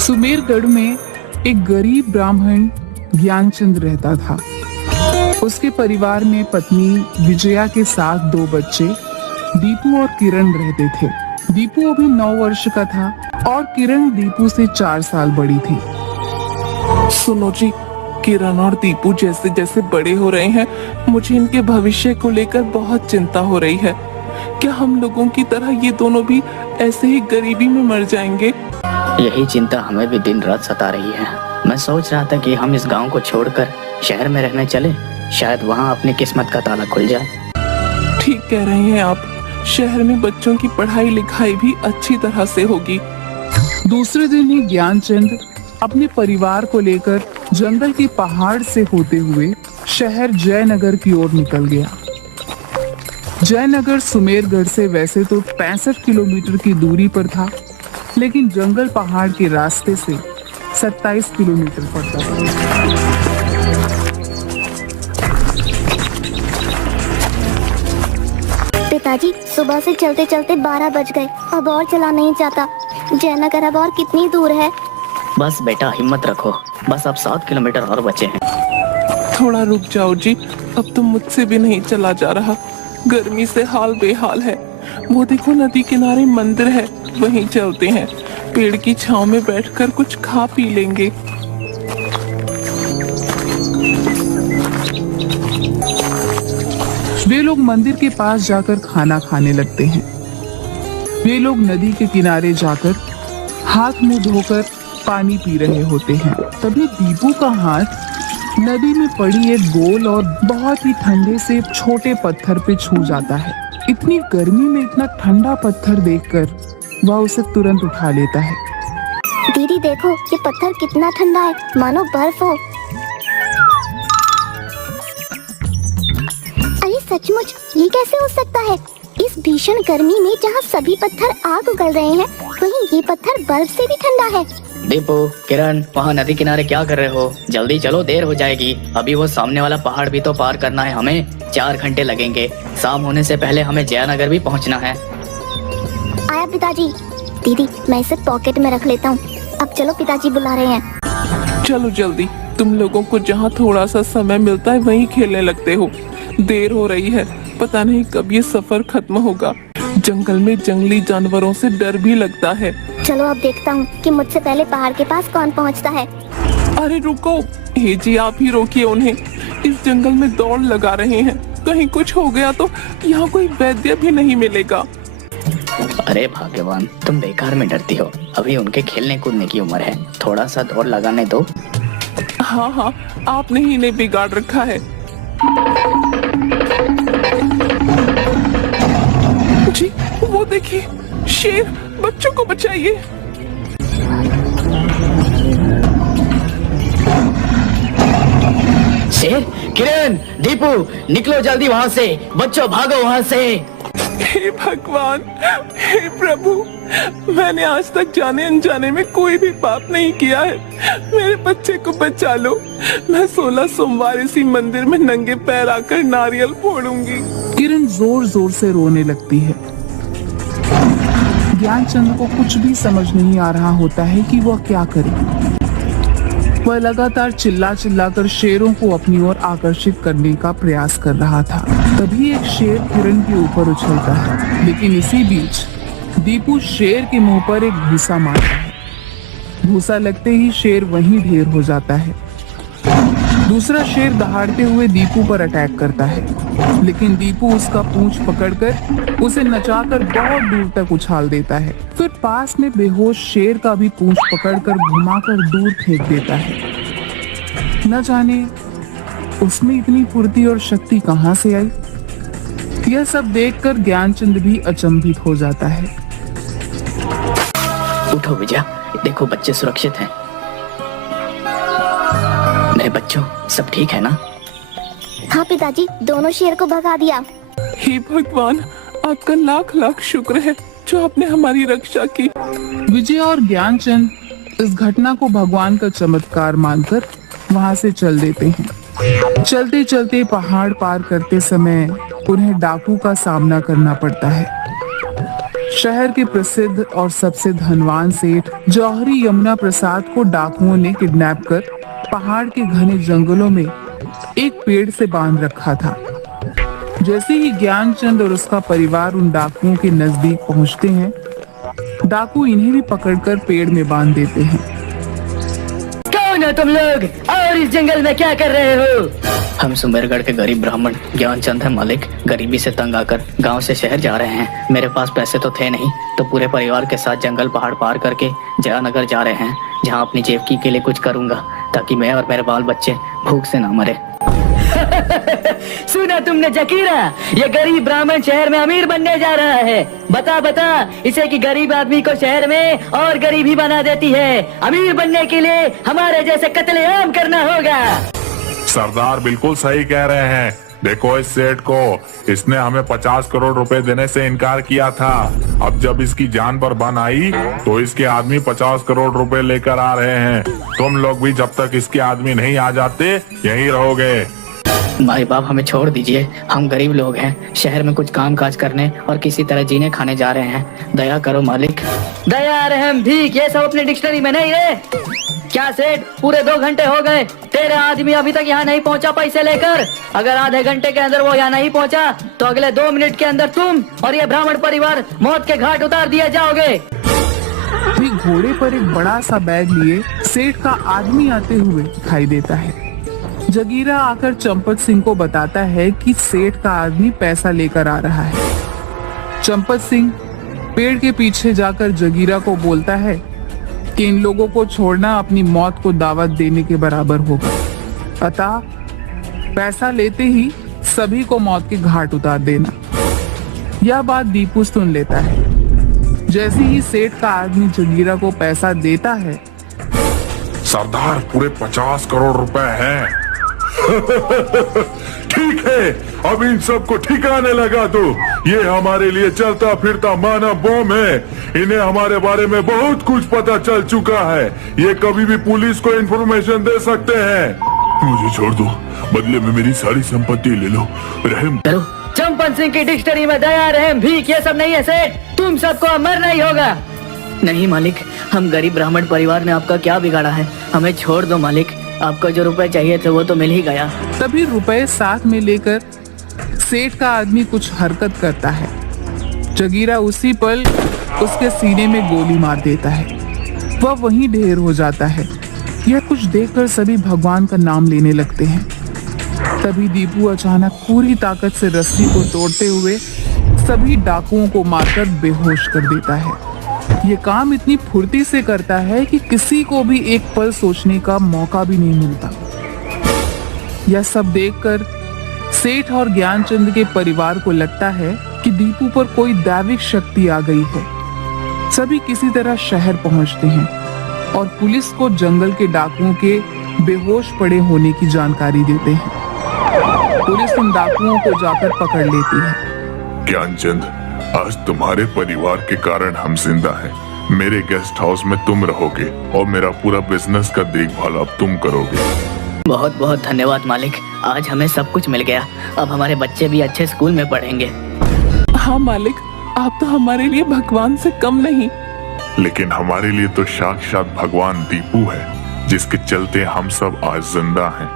सुमेरगढ़ में एक गरीब ब्राह्मण ज्ञानचंद रहता था। उसके परिवार में पत्नी विजया के साथ 2 बच्चे दीपू और किरण रहते थे। दीपू अभी 9 वर्ष का था और किरण दीपू से 4 साल बड़ी थी। सुनो जी, किरण और दीपू जैसे जैसे बड़े हो रहे हैं, मुझे इनके भविष्य को लेकर बहुत चिंता हो रही है। क्या हम लोगों की तरह ये दोनों भी ऐसे ही गरीबी में मर जाएंगे? यही चिंता हमें भी दिन रात सता रही है। मैं सोच रहा था कि हम इस गांव को छोड़कर शहर में रहने चले, शायद वहां अपनी किस्मत का ताला खुल जाए। ठीक कह रहे हैं आप, शहर में बच्चों की पढ़ाई लिखाई भी अच्छी तरह से होगी। दूसरे दिन ही ज्ञानचंद अपने परिवार को लेकर जंगल के पहाड़ से होते हुए शहर जयनगर की ओर निकल गया। जयनगर सुमेरगढ़ से वैसे तो 65 किलोमीटर की दूरी पर था, लेकिन जंगल पहाड़ के रास्ते से 27 किलोमीटर पड़ता था। पिताजी, सुबह से चलते चलते 12 बज गए, अब और चला नहीं जाता। जयनगर अब और कितनी दूर है? बस बेटा हिम्मत रखो, बस अब 7 किलोमीटर और बचे हैं। थोड़ा रुक जाओ जी, अब तो मुझसे भी नहीं चला जा रहा। गर्मी से हाल बेहाल है। वो देखो नदी किनारे मंदिर है, वहीं चलते हैं। पेड़ की छांव में बैठकर कुछ खा पी लेंगे। वे लोग मंदिर के पास जाकर खाना खाने लगते हैं। वे लोग नदी के किनारे जाकर हाथ मुंह धोकर पानी पी रहे होते हैं। तभी दीपू का हाथ नदी में पड़ी एक गोल और बहुत ही ठंडे से छोटे पत्थर पे छू जाता है। इतनी गर्मी में इतना ठंडा पत्थर देखकर वह उसे तुरंत उठा लेता है। दीदी देखो, ये पत्थर कितना ठंडा है, मानो बर्फ हो। अरे सचमुच, ये कैसे हो सकता है? इस भीषण गर्मी में जहाँ सभी पत्थर आग उगल रहे हैं, वहीं ये पत्थर बर्फ से भी ठंडा है। दीपू, किरण, वहाँ नदी किनारे क्या कर रहे हो? जल्दी चलो, देर हो जाएगी। अभी वो सामने वाला पहाड़ भी तो पार करना है हमें। 4 घंटे लगेंगे। शाम होने से पहले हमें जयनगर भी पहुँचना है। आया पिताजी। दीदी, मैं इसे पॉकेट में रख लेता हूँ। अब चलो, पिताजी बुला रहे हैं। चलो जल्दी, तुम लोगों को जहाँ थोड़ा सा समय मिलता है वहीं खेलने लगते हो। देर हो रही है, पता नहीं कब ये सफर खत्म होगा। जंगल में जंगली जानवरों से डर भी लगता है। चलो अब देखता हूँ कि मुझसे पहले पहाड़ के पास कौन पहुँचता है। अरे रुको, हे जी आप ही रोकिए उन्हें। इस जंगल में दौड़ लगा रहे हैं, कहीं कुछ हो गया तो यहाँ कोई वैद्य भी नहीं मिलेगा। अरे भगवान, तुम बेकार में डरती हो। अभी उनके खेलने कूदने की उम्र है, थोड़ा सा दौड़ लगाने दो। हाँ हाँ, आपने ही इन्हें बिगाड़ रखा है। जी वो देखिए, शेर, बच्चों को बचाइए। शेर, किरण, दीपू, निकलो जल्दी वहाँ से। बच्चों भागो वहाँ से। हे भगवान, हे प्रभु, मैंने आज तक जाने अनजाने में कोई भी पाप नहीं किया है। मेरे बच्चे को बचा लो। मैं 16 सोमवार इसी मंदिर में नंगे पैर आकर नारियल फोड़ूंगी। किरण जोर जोर से रोने लगती है। ज्ञानचंद को कुछ भी समझ नहीं आ रहा होता है कि वह क्या करे। वह लगातार चिल्ला चिल्लाकर शेरों को अपनी ओर आकर्षित करने का प्रयास कर रहा था। तभी एक शेर किरण के ऊपर उछलता है, लेकिन इसी बीच दीपू शेर के मुंह पर एक घूसा मारता है। घूसा लगते ही शेर वहीं ढेर हो जाता है। दूसरा शेर दहाड़ते हुए दीपू पर अटैक करता है, लेकिन दीपू उसका पूंछ पकड़कर उसे नचाकर बहुत दूर तक उछाल देता है। फिर पास में बेहोश शेर का भी पूंछ पकड़कर घुमाकर दूर फेंक देता है। न जाने उसमें इतनी फुर्ती और शक्ति कहाँ से आई। यह सब देखकर ज्ञानचंद भी अचंभित हो जाता है। उठो विजया, देखो बच्चे सुरक्षित हैं। मेरे बच्चों, सब ठीक है ना? हाँ पिताजी, दोनों शेर को भगा दिया। हे भगवान, आपका लाख लाख शुक्र है जो आपने हमारी रक्षा की। विजय और ज्ञानचंद इस घटना को भगवान का चमत्कार मानकर वहां से चल देते हैं। चलते चलते पहाड़ पार करते समय उन्हें डाकू का सामना करना पड़ता है। शहर के प्रसिद्ध और सबसे धनवान सेठ जौहरी यमुना प्रसाद को डाकुओं ने किडनैप कर पहाड़ के घने जंगलों में एक पेड़ से बांध रखा था। जैसे ही ज्ञानचंद और उसका परिवार उन डाकुओं के नजदीक पहुंचते हैं, डाकू इन्हें भी पकड़कर पेड़ में बांध देते हैं। कौन हो तुम लोग और इस जंगल में क्या कर रहे हो? हम सुमेरगढ़ के गरीब ब्राह्मण ज्ञानचंद है मालिक। गरीबी से तंग आकर गांव से शहर जा रहे हैं। मेरे पास पैसे तो थे नहीं, तो पूरे परिवार के साथ जंगल पहाड़ पार करके जयानगर जा रहे हैं, जहां अपनी जेवकी के लिए कुछ करूंगा ताकि मैं और मेरे बाल बच्चे भूख से ना मरे। सुना तुमने जकीरा, ये गरीब ब्राह्मण शहर में अमीर बनने जा रहा है। बता इसे कि गरीब आदमी को शहर में और गरीबी बना देती है। अमीर बनने के लिए हमारे जैसे कत्लेआम करना होगा। सरदार बिल्कुल सही कह रहे हैं। देखो इस सेठ को, इसने हमें 50 करोड़ रुपए देने से इनकार किया था। अब जब इसकी जान पर बन आई तो इसके आदमी 50 करोड़ रुपए लेकर आ रहे हैं। तुम लोग भी जब तक इसके आदमी नहीं आ जाते यहीं रहोगे। माई बाप हमें छोड़ दीजिए, हम गरीब लोग हैं, शहर में कुछ काम काज करने और किसी तरह जीने खाने जा रहे हैं। दया करो मालिक। दया रहम भीख ये सब अपनी डिक्शनरी में नहीं है। क्या सेठ, पूरे 2 घंटे हो गए, तेरा आदमी अभी तक यहाँ नहीं पहुँचा पैसे लेकर। अगर आधे घंटे के अंदर वो यहाँ नहीं पहुँचा तो अगले 2 मिनट के अंदर तुम और ये ब्राह्मण परिवार मौत के घाट उतार दिए जाओगे। भी घोड़े पर एक बड़ा सा बैग लिए सेठ का आदमी आते हुए दिखाई देता है। जगीरा आकर चंपत सिंह को बताता है कि सेठ का आदमी पैसा लेकर आ रहा है। चंपत सिंह पेड़ के पीछे जाकर जगीरा को बोलता है कि इन लोगों को छोड़ना अपनी मौत को दावत देने के बराबर होगा, अतः पैसा लेते ही सभी को मौत के घाट उतार देना। यह बात दीपू सुन लेता है। जैसे ही सेठ का आदमी जगीरा को पैसा देता है, सरदार पूरे 50 करोड़ रुपए हैं। ठीक है, अब इन सबको ठिकाने लगा दो। ये हमारे लिए चलता फिरता मानव बम है। इन्हें हमारे बारे में बहुत कुछ पता चल चुका है। ये कभी भी पुलिस को इन्फॉर्मेशन दे सकते हैं। मुझे छोड़ दो, बदले में मेरी सारी संपत्ति ले लो। रहम करो। चंपत सिंह की डिक्शनरी में दया रहम भीख ये सब नहीं है सेठ। तुम सबको मरना ही होगा। नहीं मालिक, हम गरीब ब्राह्मण परिवार ने आपका क्या बिगाड़ा है, हमें छोड़ दो मालिक। आपको जो रुपए चाहिए थे वो तो मिल ही गया। तभी रुपए साथ में लेकर सेठ का आदमी कुछ हरकत करता है। जगीरा उसी पल उसके सीने में गोली मार देता है। वह वहीं ढेर हो जाता है। यह कुछ देखकर सभी भगवान का नाम लेने लगते हैं। तभी दीपू अचानक पूरी ताकत से रस्सी को तोड़ते हुए सभी डाकुओं को मारकर बेहोश कर देता है। ये काम इतनी फुर्ती से करता है कि किसी को भी एक पल सोचने का मौका भी नहीं मिलता। यह सब देखकर सेठ और ज्ञानचंद के परिवार को लगता है कि दीपू पर कोई दैविक शक्ति आ गई है। सभी किसी तरह शहर पहुंचते हैं और पुलिस को जंगल के डाकुओं के बेहोश पड़े होने की जानकारी देते हैं। पुलिस उन डाकुओं को जाकर पकड़ लेती है। ज्ञानचंद, आज तुम्हारे परिवार के कारण हम जिंदा हैं। मेरे गेस्ट हाउस में तुम रहोगे और मेरा पूरा बिजनेस का देखभाल अब तुम करोगे। बहुत बहुत धन्यवाद मालिक, आज हमें सब कुछ मिल गया। अब हमारे बच्चे भी अच्छे स्कूल में पढ़ेंगे। हाँ मालिक, आप तो हमारे लिए भगवान से कम नहीं। लेकिन हमारे लिए तो साक्षात भगवान दीपू है, जिसके चलते हम सब आज जिंदा हैं।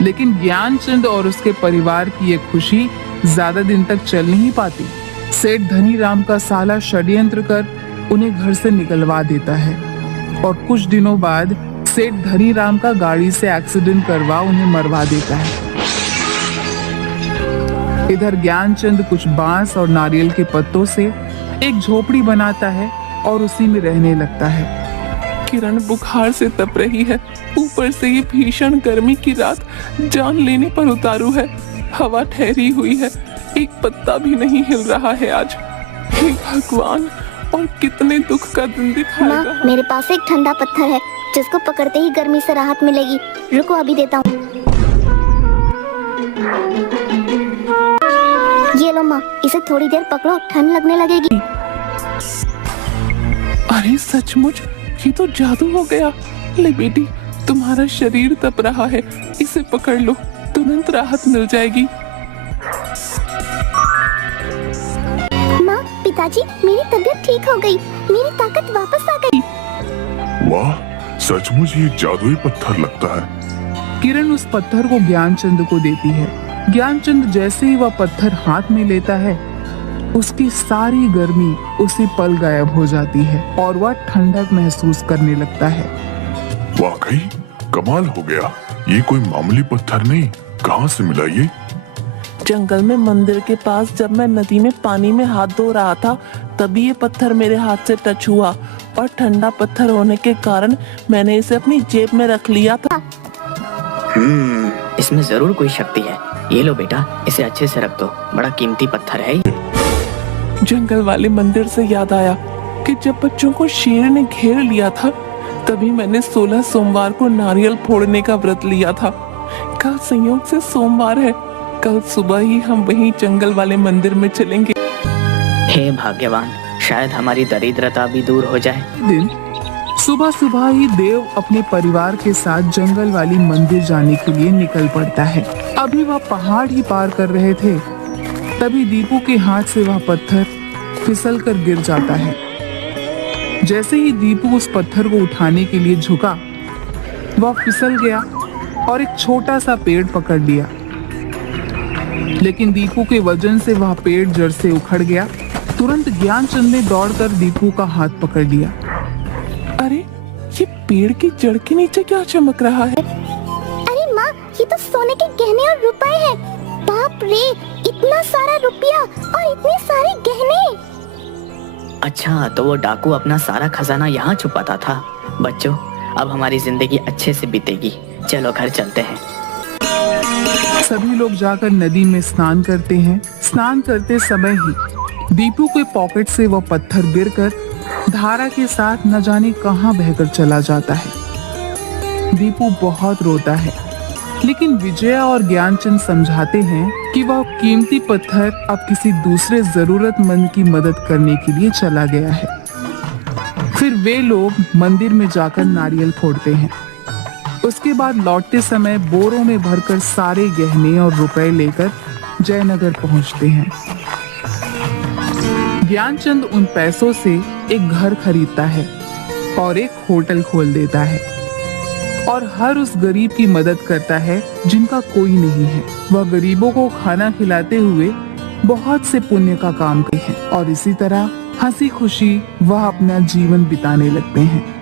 लेकिन ज्ञानचंद और उसके परिवार की ये खुशी ज्यादा दिन तक चल नहीं पाती। सेठ धनीराम का साला षड्यंत्र कर उन्हें घर से निकलवा देता है और कुछ दिनों बाद सेठ धनीराम का गाड़ी से एक्सीडेंट करवा उन्हें मरवा देता है। इधर ज्ञानचंद कुछ बांस और नारियल के पत्तों से एक झोपड़ी बनाता है और उसी में रहने लगता है। किरण बुखार से तप रही है, ऊपर से ये भीषण गर्मी की रात जान लेने पर उतारू है। हवा ठहरी हुई है, एक पत्ता भी नहीं हिल रहा है आज। हे भगवान, और कितने दुख का दिन दिखाएगा। माँ, मेरे पास एक ठंडा पत्थर है जिसको पकड़ते ही गर्मी से राहत मिलेगी। रुको अभी देता हूँ। ये लो माँ, इसे थोड़ी देर पकड़ो, ठंड लगने लगेगी। अरे सचमुच, ये तो जादू हो गया। ले बेटी, तुम्हारा शरीर तप रहा है, इसे पकड़ लो, तुरंत राहत मिल जाएगी। माँ, पिताजी, मेरी तबीयत ठीक हो गई, मेरी ताकत वापस आ गई। वाह, सचमुच ये जादुई पत्थर लगता है। किरण उस पत्थर को ज्ञानचंद को देती है। ज्ञानचंद जैसे ही वह पत्थर हाथ में लेता है, उसकी सारी गर्मी उसी पल गायब हो जाती है और वह ठंडक महसूस करने लगता है। वाकई कमाल हो गया, ये कोई मामूली पत्थर नहीं। कहाँ से मिला ये? जंगल में मंदिर के पास जब मैं नदी में पानी में हाथ धो रहा था, तभी ये पत्थर मेरे हाथ से टच हुआ और ठंडा पत्थर होने के कारण मैंने इसे अपनी जेब में रख लिया था। इसमें जरूर कोई शक्ति है। ये लो बेटा, इसे अच्छे से रख दो, बड़ा कीमती पत्थर है ये। जंगल वाले मंदिर से याद आया कि जब बच्चों को शेर ने घेर लिया था, तभी मैंने 16 सोमवार को नारियल फोड़ने का व्रत लिया था। कल संयोग से सोमवार है, कल सुबह ही हम वहीं जंगल वाले मंदिर में चलेंगे। हे भाग्यवान, शायद हमारी दरिद्रता भी दूर हो जाए। दिन सुबह सुबह ही देव अपने परिवार के साथ जंगल वाली मंदिर जाने के लिए निकल पड़ता है। अभी वह पहाड़ ही पार कर रहे थे, तभी दीपू के हाथ से वह पत्थर फिसल कर गिर जाता है। जैसे ही दीपू उस पत्थर को उठाने के लिए झुका, वह फिसल गया और एक छोटा सा पेड़ पकड़ लिया। लेकिन दीपू के वजन से वह पेड़ जड़ से उखड़ गया। तुरंत ज्ञानचंद ने दौड़कर दीपू का हाथ पकड़ लिया। अरे, ये पेड़ की जड़ के नीचे क्या चमक रहा है? अरे माँ, ये तो सोने के गहने और रुपए हैं। बाप रे, इतना सारा रुपया और इतने सारे गहने। अच्छा, तो वो डाकू अपना सारा खजाना यहाँ छुपाता था। बच्चों, अब हमारी जिंदगी अच्छे से बीतेगी। चलो घर चलते हैं। सभी लोग जाकर नदी में स्नान करते हैं। स्नान करते समय ही दीपू के पॉकेट से वह पत्थर गिरकर धारा के साथ न जाने कहां बहकर चला जाता है। दीपू बहुत रोता है, लेकिन विजया और ज्ञानचंद समझाते हैं कि वह कीमती पत्थर अब किसी दूसरे जरूरतमंद की मदद करने के लिए चला गया है। फिर वे लोग मंदिर में जाकर नारियल फोड़ते हैं। उसके बाद लौटते समय बोरों में भरकर सारे गहने और रुपए लेकर जयनगर पहुंचते हैं। ज्ञानचंद उन पैसों से एक घर खरीदता है और एक होटल खोल देता है और हर उस गरीब की मदद करता है जिनका कोई नहीं है। वह गरीबों को खाना खिलाते हुए बहुत से पुण्य का काम करते हैं और इसी तरह हंसी खुशी वह अपना जीवन बिताने लगते हैं।